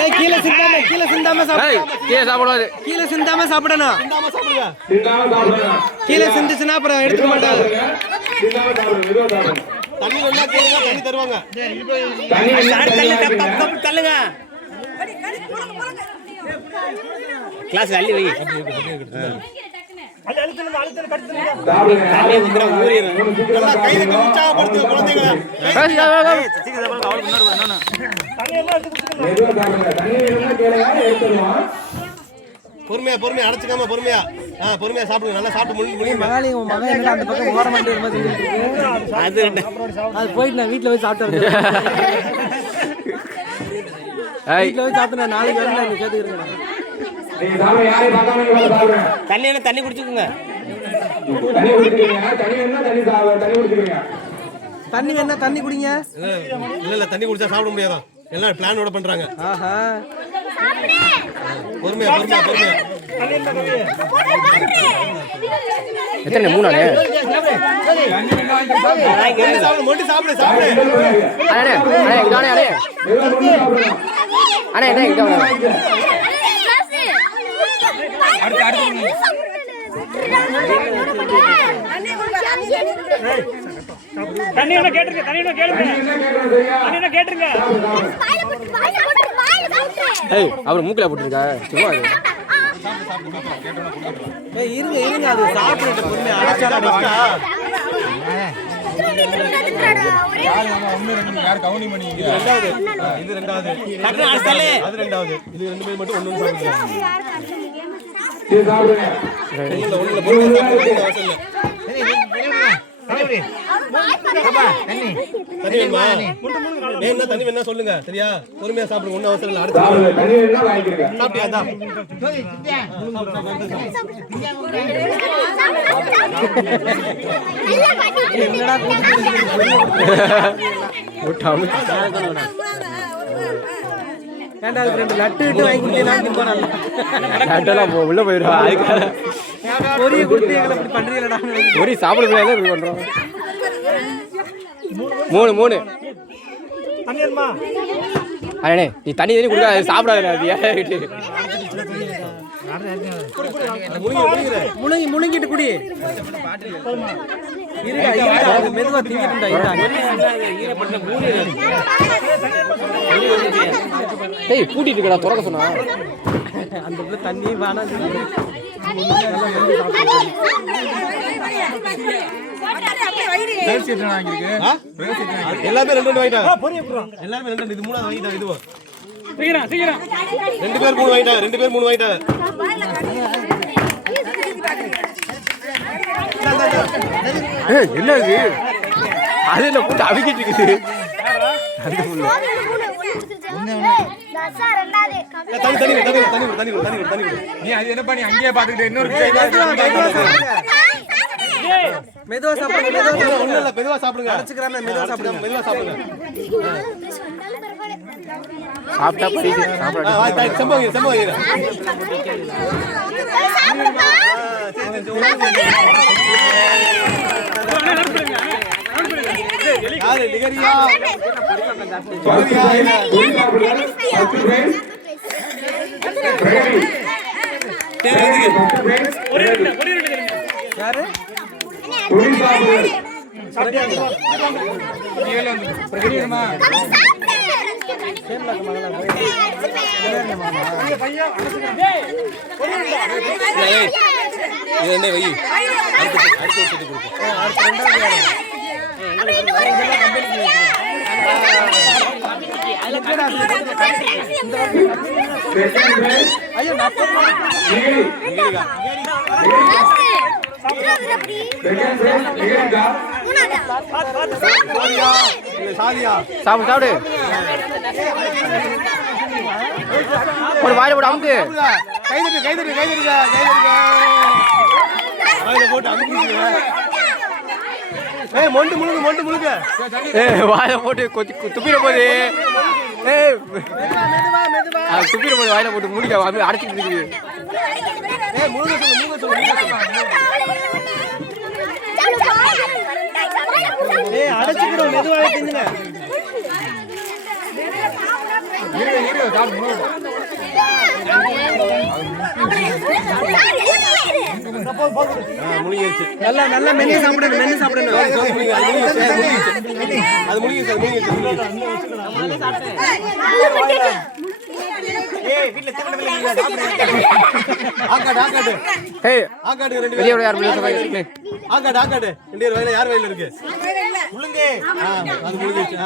ஏய் கீழே சிந்தாம சாப்பிடு. கீழே சாப்பிடாது. கீழே சிந்தாம சாப்பிடணும். கீழே சிந்துச்சுன்னா அப்புறம் எடுத்துக்க மாட்டாங்க. தண்ணி வேணா கேளுங்க, தண்ணி தருவாங்க. தள்ளுங்க. கிளாஸ் அள்ளி வை. பொறுமையா அடைச்சுக்காம பொறுமையா சாப்பிடுங்க. நல்லா சாப்பிட்டு முடியும். அது போயிட்டு நான் வீட்டுல போய் சாப்பிட்டு நாளைக்கு வரல கேட்டுக்கிறேன். தண்ணி குடிச்சுக்குங்க. தண்ணி வேணா தண்ணி குடிங்க. இல்ல தண்ணி குடிச்சா சாப்பிட முடியாதான். எல்லாம் பிளானோட பண்றாங்க. பொறுமையா எத்தனை 3 நாளே சாப்பிடு. அண்ணே என்ன இங்க அவர் மூக்கில போட்டுருக்கா சும்மா இருங்க அது சாப்பிட்டு பொறுமையா அடைச்சா இது ரெண்டாவது இது 2 பேர் மட்டும் ஒண்ணு தண்ணி வேணா சொல்லுங்க. சரியா? பொறுமையா சாப்பிடுங்க. ஒன்னும் அவசரம் இல்லை. உள்ள போயிடுவா. ஒரு சாப்பிட முடியாது பண்றோம். 3 அண்ணே நீ தண்ணி குடிக்காத சாப்பிடாது. முழுங்கிட்டு குடி. மெதுவா பூட்டிட்டு இருக்கா துறக்க சொன்னா அந்த தண்ணி வேணாம். எல்லாமே 2 வாங்கிட்டாங்க. எல்லாமே 2 இது 3 வாங்கிட்டாங்க. இதுவா சீக்கிரம் 2 பேர் 3 வாங்கிட்டாங்க. என்ன இது? அது என்ன போட்டு அவிக்கிட்டு இருக்குது. நீ அது என்ன பண்ணி அங்கேயே பாத்துக்கிட்டு இன்னொரு மெதுவா சாப்பிடுங்க. மெதுவா சாப்பிடுங்க. அடைச்சுக்கிறாம மெதுவா சாப்பிடுங்க. சாப்பிட்டா யாரு சாப்பிடு ஒரு வாயில போட்டு அமுக்கு. வாயில போட்டு துப்பிட போது துப்பிட போது வாயில போட்டு முடிக்க அடைச்சிட்டு இருக்குது. அடைச்சுக்கிறோம் மெதுவாக தின்னுங்க. முழுங்கிருச்சு. நல்லா நல்லா மென்னு சாப்பிடணும் மென்னு சாப்பிடணும் அது முழுங்கிருச்சு. ஆக்காடு ஏய் ஆக்காடு ரெண்டு வெளியே பேர் யார் வெளியே ஆக்காடு ரெண்டு பேர் வயல யார் வயல இருக்கு? அது முழுங்கிருச்சு.